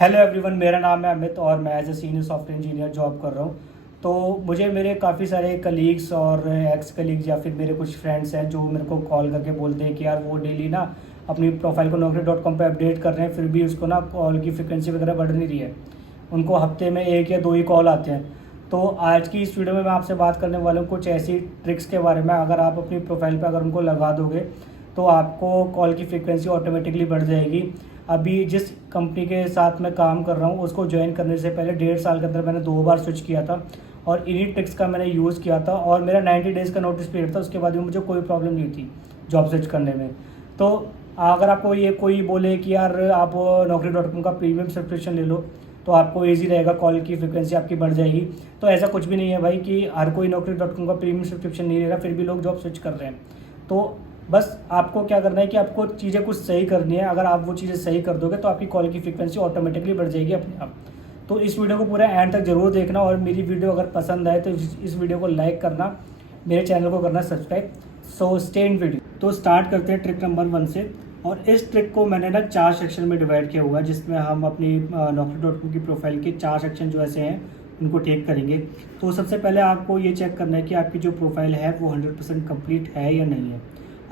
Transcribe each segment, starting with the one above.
Hello everyone, मेरा नाम है अमित और मैं as a senior software engineer job कर रहा हूँ। तो मुझे मेरे काफ़ी सारे कलीग्स और एक्स कलीग्स या फिर मेरे कुछ फ्रेंड्स हैं जो मेरे को कॉल करके बोलते हैं कि यार वो डेली ना अपनी प्रोफाइल को naukri.com पे अपडेट कर रहे हैं, फिर भी उसको ना कॉल की फ्रिक्वेंसी वगैरह बढ़ नहीं रही है। उनको हफ्ते में 1 या 2 ही कॉल आते हैं। तो आज की इस वीडियो में मैं आपसे बात करने वाला हूँ कुछ ऐसी ट्रिक्स के बारे में। अगर आप अपनी प्रोफाइल पर अगर उनको लगा दोगे तो आपको कॉल की फ्रिक्वेंसी ऑटोमेटिकली बढ़ जाएगी। अभी जिस कंपनी के साथ मैं काम कर रहा हूँ उसको ज्वाइन करने से पहले 1.5 साल के अंदर मैंने 2 बार स्विच किया था और इन्हीं ट्रिक्स का मैंने यूज़ किया था और मेरा 90 डेज़ का नोटिस पीरियड था। उसके बाद भी मुझे कोई प्रॉब्लम नहीं थी जॉब स्विच करने में। तो अगर आपको ये कोई बोले कि यार आप naukri.com का प्रीमियम सब्सक्रिप्शन ले लो तो आपको ईजी रहेगा, कॉल की फ्रिक्वेंसी आपकी बढ़ जाएगी, तो ऐसा कुछ भी नहीं है भाई कि हर कोई naukri.com का प्रीमियम सब्सक्रिप्शन नहीं ले रहा फिर भी लोग जॉब स्विच कर रहे हैं। तो बस आपको क्या करना है कि आपको चीज़ें कुछ सही करनी है। अगर आप वो चीज़ें सही कर दोगे तो आपकी कॉल की फ्रिक्वेंसी ऑटोमेटिकली बढ़ जाएगी अपने आप। तो इस वीडियो को पूरा एंड तक जरूर देखना और मेरी वीडियो अगर पसंद आए तो इस वीडियो को लाइक करना, मेरे चैनल को करना subscribe. So stay in video. तो स्टार्ट करते हैं ट्रिक नंबर 1 से। और इस ट्रिक को मैंने ना 4 सेक्शन में डिवाइड किया हुआ है जिसमें हम अपनी naukri.com की प्रोफाइल के 4 सेक्शन जो ऐसे हैं उनको ठीक करेंगे। तो सबसे पहले आपको ये चेक करना है कि आपकी जो प्रोफाइल है वो 100% कंप्लीट है या नहीं है।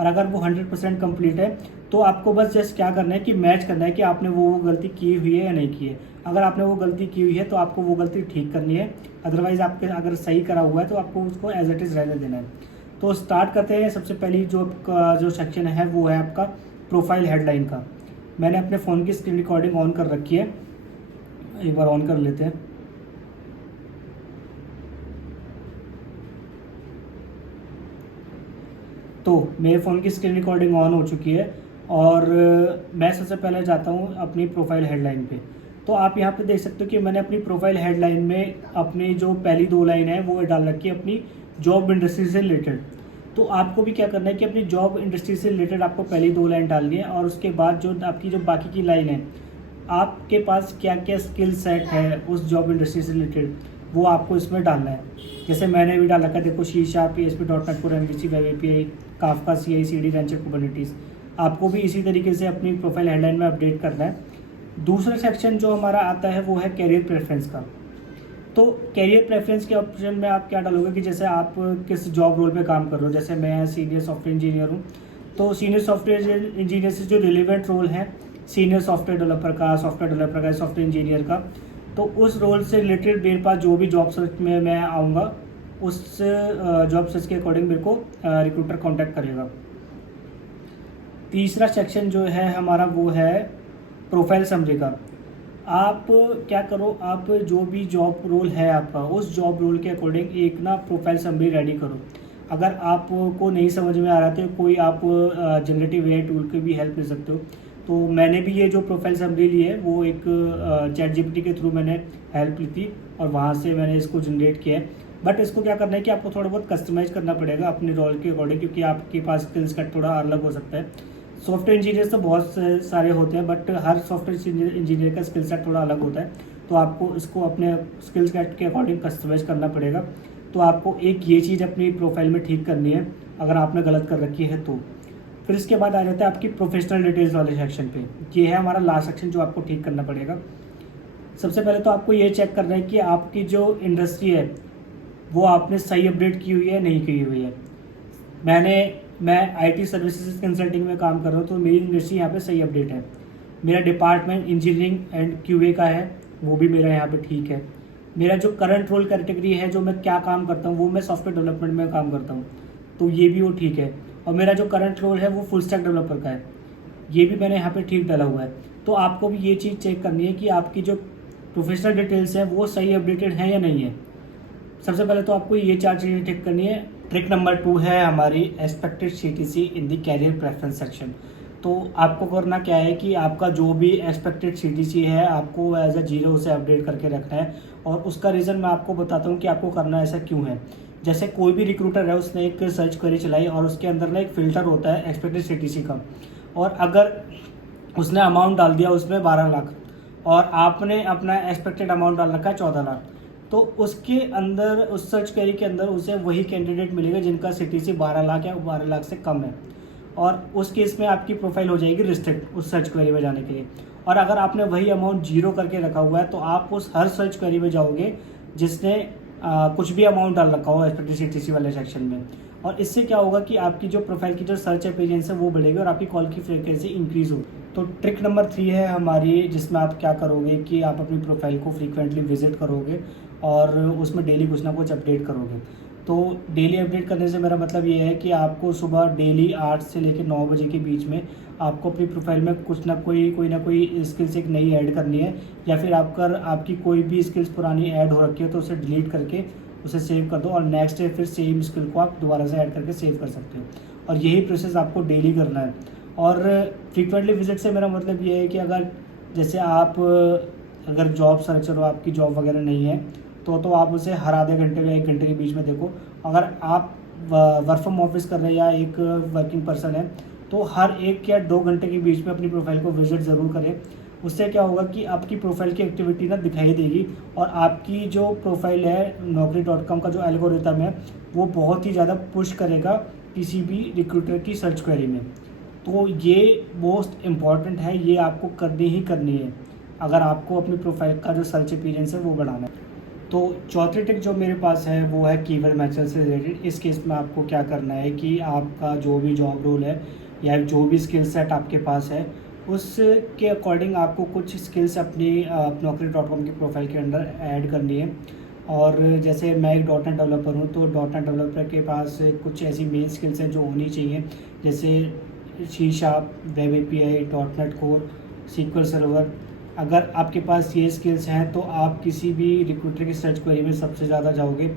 और अगर वो 100% कंप्लीट है तो आपको बस जस्ट क्या करना है कि मैच करना है कि आपने वो गलती की हुई है या नहीं की है। अगर आपने वो गलती की हुई है तो आपको वो गलती ठीक करनी है, अदरवाइज़ आपके अगर सही करा हुआ है तो आपको उसको एज इट इज़ रहने देना है। तो स्टार्ट करते हैं। सबसे पहली जो सेक्शन है वो है आपका प्रोफाइल हेडलाइन का। मैंने अपने फ़ोन की स्क्रीन रिकॉर्डिंग ऑन कर रखी है, एक बार ऑन कर लेते हैं। तो मेरे फ़ोन की स्क्रीन रिकॉर्डिंग ऑन हो चुकी है और मैं सबसे पहले जाता हूँ अपनी प्रोफाइल हेडलाइन पे। तो आप यहाँ पे देख सकते हो कि मैंने अपनी प्रोफाइल हेडलाइन में अपनी जो पहली 2 लाइन है वो डाल रखी है अपनी जॉब इंडस्ट्री से रिलेटेड। तो आपको भी क्या करना है कि अपनी जॉब इंडस्ट्री से रिलेटेड आपको पहली 2 लाइन डालनी है और उसके बाद जो आपकी जो बाकी की लाइन है, आपके पास क्या क्या स्किल सेट है उस जॉब इंडस्ट्री से रिलेटेड वो आपको इसमें डालना है। जैसे मैंने भी डाल रखा है, देखो C#, ASP.NET Core, MVC, web API, Kafka, CI/CD, Rancher, Kubernetes. आपको भी इसी तरीके से अपनी प्रोफाइल हेडलाइन में अपडेट करना है। दूसरा सेक्शन जो हमारा आता है वो है कैरियर प्रेफरेंस का। तो कैरियर प्रेफरेंस के ऑप्शन में आप क्या डालोगे कि जैसे आप किस जॉब रोल पे काम कर रहे हो। जैसे मैं सीनियर सॉफ्टवेयर इंजीनियर हूँ, तो सीनियर सॉफ्टवेयर इंजीनियर से जो रिलेवेंट रोल है सीनियर सॉफ्टवेयर डेवलपर का, सॉफ्टवेयर इंजीनियर का, तो उस रोल से रिलेटेड मेरे पास जो भी जॉब सर्च में मैं आऊँगा उस जॉब सर्च के अकॉर्डिंग मेरे को रिक्रूटर कांटेक्ट करेगा। तीसरा सेक्शन जो है हमारा वो है प्रोफाइल समरी का। आप क्या करो, आप जो भी जॉब रोल है आपका उस जॉब रोल के अकॉर्डिंग एक ना प्रोफाइल समरी रेडी करो। अगर आपको नहीं समझ में आ रहा तो कोई आप जनरेटिव एआई टूल की भी हेल्प ले सकते हो। तो मैंने भी ये जो प्रोफाइल समरी ली है वो एक ChatGPT के थ्रू मैंने हेल्प ली थी और वहाँ से मैंने इसको जनरेट किया है। बट इसको क्या करना है कि आपको थोड़ा बहुत कस्टमाइज़ करना पड़ेगा अपने रोल के अकॉर्डिंग, क्योंकि आपके पास स्किल सेट थोड़ा अलग हो सकता है। सॉफ्टवेयर इंजीनियर्स तो बहुत सारे होते हैं बट हर सॉफ्टवेयर इंजीनियर का स्किल सेट थोड़ा अलग होता है, तो आपको इसको अपने स्किल सेट के अकॉर्डिंग कस्टमाइज़ करना पड़ेगा। तो आपको एक ये चीज़ अपनी प्रोफाइल में ठीक करनी है अगर आपने गलत कर रखी है तो। फिर इसके बाद आ जाता है आपकी प्रोफेशनल डिटेल्स वाले सेक्शन पे। ये है हमारा लास्ट सेक्शन जो आपको ठीक करना पड़ेगा। सबसे पहले तो आपको ये चेक करना है कि आपकी जो इंडस्ट्री है वो आपने सही अपडेट की हुई है नहीं की हुई है। मैं IT सर्विसेज कंसल्टिंग में काम कर रहा हूँ, तो मेरी इंडस्ट्री यहाँ पे सही अपडेट है। मेरा डिपार्टमेंट इंजीनियरिंग एंड QA का है, वो भी मेरा यहाँ पे ठीक है। मेरा जो करंट रोल कैटेगरी है, जो मैं क्या काम करता हूँ, वो मैं सॉफ्टवेयर डेवलपमेंट में काम करता हूँ, तो ये भी वो ठीक है। और मेरा जो करंट रोल है वो फुल स्टैक डेवलपर का है, ये भी मैंने यहाँ पे ठीक डाला हुआ है। तो आपको भी ये चीज़ चेक करनी है कि आपकी जो प्रोफेशनल डिटेल्स हैं वो सही अपडेटेड हैं या नहीं है। सबसे पहले तो आपको ये 4 चीज़ें ठीक करनी है। ट्रिक नंबर 2 है हमारी expected CTC in the career preference section. तो आपको करना क्या है कि आपका जो भी एक्सपेक्टेड CTC है आपको एज अ 0 से अपडेट करके रखना है। और उसका रीज़न मैं आपको बताता हूँ कि आपको करना ऐसा क्यों है। जैसे कोई भी रिक्रूटर है उसने एक सर्च क्वेरी चलाई और उसके अंदर ना एक फ़िल्टर होता है एक्सपेक्टेड CTC का, और अगर उसने अमाउंट डाल दिया उसमें 12 लाख और आपने अपना एक्सपेक्टेड अमाउंट डाल रखा है 14 लाख, तो उसके अंदर उस सर्च क्वेरी के अंदर उसे वही कैंडिडेट मिलेगा जिनका CTC 12 लाख या 12 लाख से कम है। और उस केस में आपकी प्रोफाइल हो जाएगी रिस्ट्रिक्ट उस सर्च क्वेरी में जाने के लिए। और अगर आपने वही अमाउंट 0 करके रखा हुआ है तो आप उस हर सर्च क्वेरी में जाओगे जिसने कुछ भी अमाउंट डाल रखा हो HPTC वाले सेक्शन में। और इससे क्या होगा कि आपकी जो प्रोफाइल की जो सर्च अपीयरेंस है वो बढ़ेगी और आपकी कॉल की फ्रीक्वेंसी इंक्रीज होगी। तो ट्रिक नंबर 3 है हमारी, जिसमें आप क्या करोगे कि आप अपनी प्रोफाइल को फ्रीक्वेंटली विजिट करोगे और उसमें डेली कुछ ना कुछ अपडेट करोगे। तो डेली अपडेट करने से मेरा मतलब ये है कि आपको सुबह डेली 8 से लेकर 9 बजे के बीच में आपको अपनी प्रोफाइल में कुछ ना कोई स्किल्स एक नई ऐड करनी है, या फिर आपकी कोई भी स्किल्स पुरानी ऐड हो रखी है तो उसे डिलीट करके उसे सेव कर दो और नेक्स्ट डे फिर सेम स्किल को आप दोबारा से ऐड करके सेव कर सकते हो। और यही प्रोसेस आपको डेली करना है। और फ्रीक्वेंटली विजिट से मेरा मतलब ये है कि अगर जैसे आप अगर जॉब सर्चर हो, आपकी जॉब वगैरह नहीं है तो आप उसे हर आधे घंटे या 1 घंटे के बीच में देखो। अगर आप वर्क फ्रॉम ऑफिस कर रहे हैं या एक वर्किंग पर्सन है तो हर 1 या 2 घंटे के बीच में अपनी प्रोफाइल को विजिट ज़रूर करें। उससे क्या होगा कि आपकी प्रोफाइल की एक्टिविटी ना दिखाई देगी और आपकी जो प्रोफाइल है naukri.com का जो एल्गोरिथम है वो बहुत ही ज़्यादा पुश करेगा किसी भी रिक्रूटर की सर्च क्वेरी में। तो ये मोस्ट इम्पॉर्टेंट है, ये आपको करनी ही करनी है अगर आपको अपनी प्रोफाइल का जो सर्च एक्सपीरियंस है वो बढ़ाना है। तो चौथी ट्रिक जो मेरे पास है वो है कीवर्ड मैचर से रिलेटेड। इस केस में आपको क्या करना है कि आपका जो भी जॉब रोल है या जो भी स्किल सेट आपके पास है उसके अकॉर्डिंग आपको कुछ स्किल्स अपनी naukri.com की प्रोफाइल के अंदर ऐड करनी है। और जैसे मैं एक .NET डेवलपर हूँ तो .NET डेवलपर के पास कुछ ऐसी मेन स्किल्स हैं जो होनी चाहिए, जैसे C#, वेब API, .NEट कोर, SQL सर्वर। अगर आपके पास ये स्किल्स हैं तो आप किसी भी रिक्रूटर की सर्च क्वेरी में सबसे ज़्यादा जाओगे।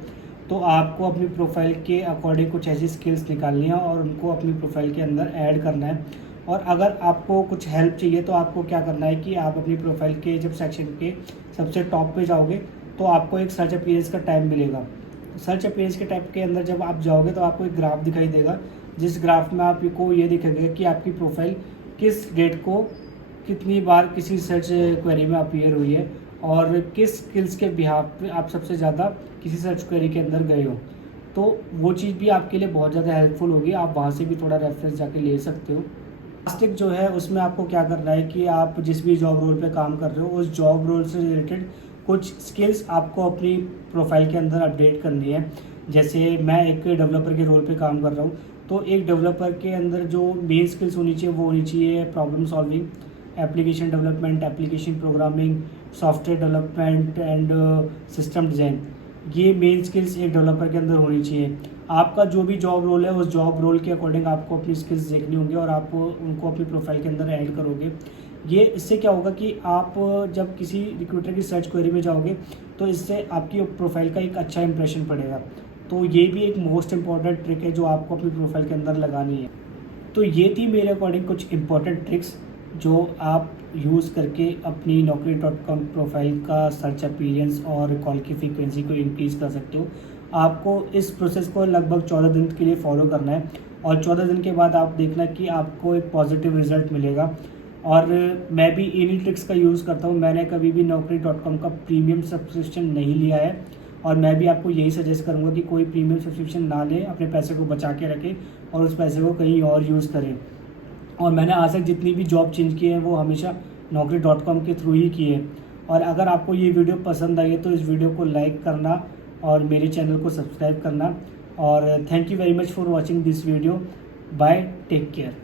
तो आपको अपनी प्रोफाइल के अकॉर्डिंग कुछ ऐसी स्किल्स निकालनी है और उनको अपनी प्रोफाइल के अंदर ऐड करना है। और अगर आपको कुछ हेल्प चाहिए तो आपको क्या करना है कि आप अपनी प्रोफाइल के जब सेक्शन के सबसे टॉप पे जाओगे तो आपको एक सर्च अपीयरेंस का टैब मिलेगा। सर्च अपीयरेंस के टैब के अंदर जब आप जाओगे तो आपको एक ग्राफ दिखाई देगा, जिस ग्राफ में आपको ये दिखेगा कि आपकी प्रोफाइल किस डेट को कितनी बार किसी सर्च क्वेरी में अपीयर हुई है और किस स्किल्स के बिहाफ पे आप सबसे ज़्यादा किसी सर्च क्वेरी के अंदर गए हो। तो वो चीज़ भी आपके लिए बहुत ज़्यादा हेल्पफुल होगी, आप वहाँ से भी थोड़ा रेफरेंस जाके ले सकते हो। लास्ट जो है उसमें आपको क्या करना है कि आप जिस भी जॉब रोल पे काम कर रहे हो उस जॉब रोल से रिलेटेड कुछ स्किल्स आपको अपनी प्रोफाइल के अंदर अपडेट करनी है। जैसे मैं एक डेवलपर के रोल पे काम कर रहा हूँ तो एक डेवलपर के अंदर जो मेन स्किल्स होनी चाहिए वो होनी चाहिए problem solving, application development, application programming, software development and system design. ये मेन स्किल्स एक डेवलपर के अंदर होनी चाहिए। आपका जो भी जॉब रोल है उस जॉब रोल के अकॉर्डिंग आपको अपनी स्किल्स देखनी होंगी और आप उनको अपनी प्रोफाइल के अंदर ऐड करोगे। ये इससे क्या होगा कि आप जब किसी रिक्रूटर की सर्च क्वेरी में जाओगे तो इससे आपकी प्रोफाइल का एक अच्छा इंप्रेशन पड़ेगा। तो ये भी एक मोस्ट इम्पॉर्टेंट ट्रिक है जो आपको अपनी प्रोफाइल के अंदर लगानी है। तो ये थी मेरे अकॉर्डिंग कुछ इंपॉर्टेंट ट्रिक्स जो आप यूज़ करके अपनी naukri.com प्रोफाइल का सर्च अपीयरेंस और कॉल की फ्रीक्वेंसी को इंक्रीज़ कर सकते हो। आपको इस प्रोसेस को लगभग 14 दिन के लिए फॉलो करना है और 14 दिन के बाद आप देखना कि आपको एक पॉजिटिव रिजल्ट मिलेगा। और मैं भी इन्हीं ट्रिक्स का यूज़ करता हूँ। मैंने कभी भी naukri.com का प्रीमियम सब्सक्रिप्शन नहीं लिया है और मैं भी आपको यही सजेस्ट करूँगा कि कोई प्रीमियम सब्सक्रिप्शन ना लें, अपने पैसे को बचा के रखें और उस पैसे को कहीं और यूज़ करें। और मैंने आज तक जितनी भी जॉब चेंज की है वो हमेशा naukri.com के थ्रू ही की है। और अगर आपको ये वीडियो पसंद आई है तो इस वीडियो को लाइक करना और मेरे चैनल को सब्सक्राइब करना। और thank you very much for watching this video. Bye, take care.